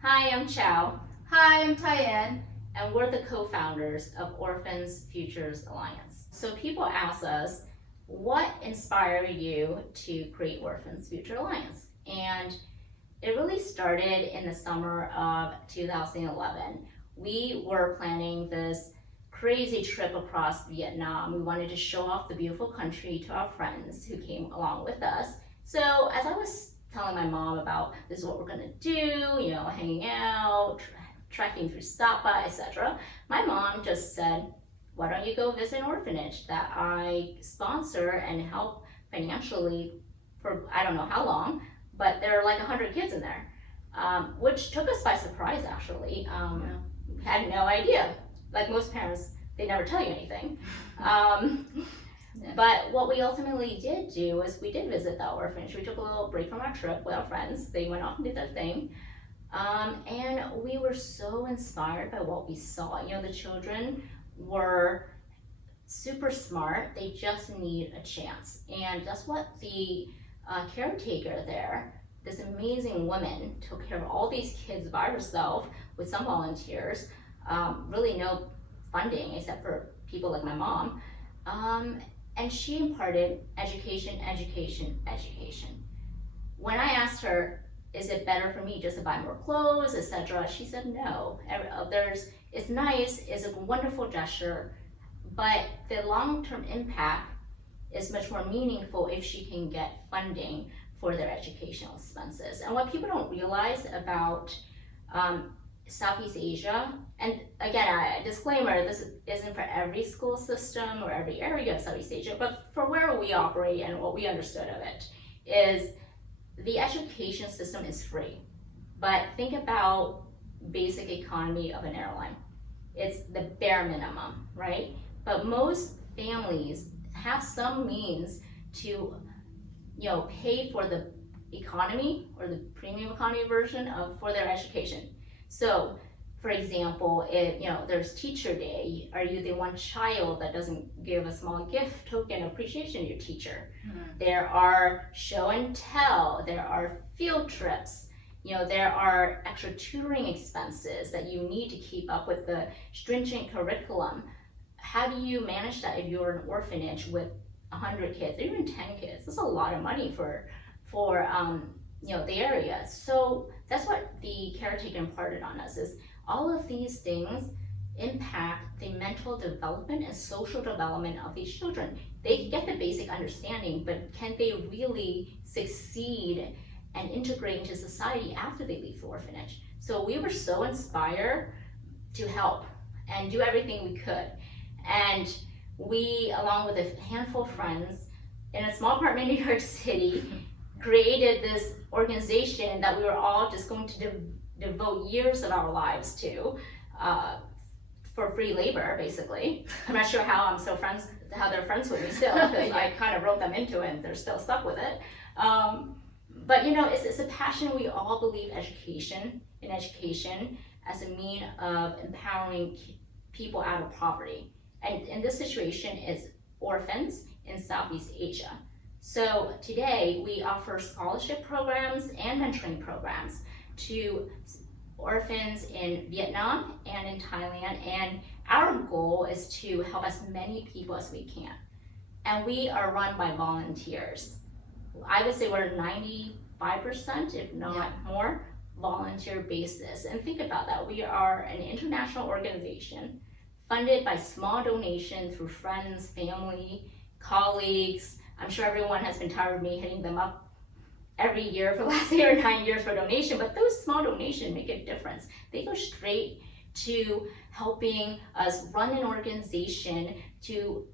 Hi, I'm Chau, Hi, I'm Thai-Anh. and we're the co-founders of Orphans Futures Alliance. So people ask us, what inspired you to create Orphans Future Alliance? And it really started in the summer of 2011. We were planning this crazy trip across Vietnam. We wanted to show off the beautiful country to our friends who came along with us. So as I was telling my mom about this is what we're gonna do, hanging out, trekking through Sapa, etc., my mom just said, why don't you go visit an orphanage that I sponsor and help financially for I don't know how long, but there are like 100 kids in there, which took us by surprise actually. Had no idea. Like most parents, they never tell you anything. But what we ultimately did do is we did visit the orphanage. We took a little break from our trip with our friends. They went off and did their thing. And we were so inspired by what we saw. The children were super smart. They just need a chance. And that's what the caretaker there, this amazing woman, took care of all these kids by herself with some volunteers, really no funding except for people like my mom. And she imparted education, education, education. When I asked her, is it better for me just to buy more clothes, etc., she said no. It's nice, it's a wonderful gesture, but the long-term impact is much more meaningful if she can get funding for their educational expenses. And what people don't realize about Southeast Asia, and again, a disclaimer, this isn't for every school system or every area of Southeast Asia, but for where we operate and what we understood of it, is the education system is free. But think about basic economy of an airline. It's the bare minimum, right? But most families have some means to pay for the economy or the premium economy version for their education. So for example, if there's teacher day, are you the one child that doesn't give a small gift token appreciation to your teacher? There are show and tell, there are field trips, there are extra tutoring expenses that you need to keep up with the stringent curriculum. How do you manage that if you're an orphanage with 100 kids or even 10 kids? That's a lot of money for the area. So that's what the caretaker imparted on us, is all of these things impact the mental development and social development of these children. They get the basic understanding, but can they really succeed and integrate into society after they leave the orphanage? So we were so inspired to help and do everything we could. And we, along with a handful of friends, in a small apartment in New York City, created this organization that we were all just going to devote years of our lives to, for free labor, basically. I'm not sure how how they're friends with me still, because I kind of wrote them into it and they're still stuck with it. But it's a passion. We all believe education as a mean of empowering people out of poverty. And in this situation is orphans in Southeast Asia. So today we offer scholarship programs and mentoring programs to orphans in Vietnam and in Thailand, and our goal is to help as many people as we can. And we are run by volunteers. I would say we're 95%, if not more, volunteer basis. And think about that. We are an international organization funded by small donation through friends, family, colleagues. I'm sure everyone has been tired of me hitting them up every year for the last 8 or 9 years for donation, but those small donations make a difference. They go straight to helping us run an organization to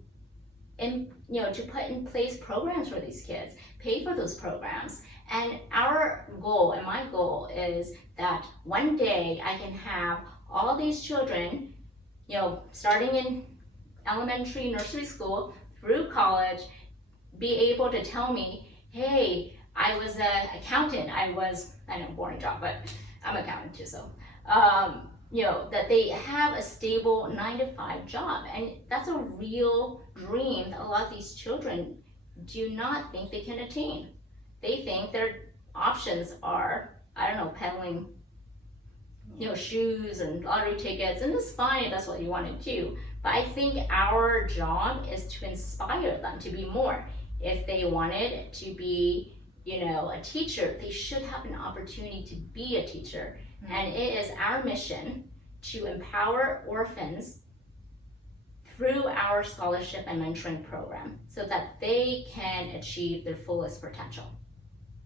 put in place programs for these kids, pay for those programs. And our goal, and my goal, is that one day I can have all these children, starting in elementary, nursery school, through college, be able to tell me, hey, I was an accountant. I know, boring job, but I'm an accountant too, so, that they have a stable 9-to-5 job. And that's a real dream that a lot of these children do not think they can attain. They think their options are, I don't know, peddling shoes and lottery tickets, and it's fine if that's what you want to do. But I think our job is to inspire them to be more. If they wanted to be, a teacher, they should have an opportunity to be a teacher. And it is our mission to empower orphans through our scholarship and mentoring program so that they can achieve their fullest potential.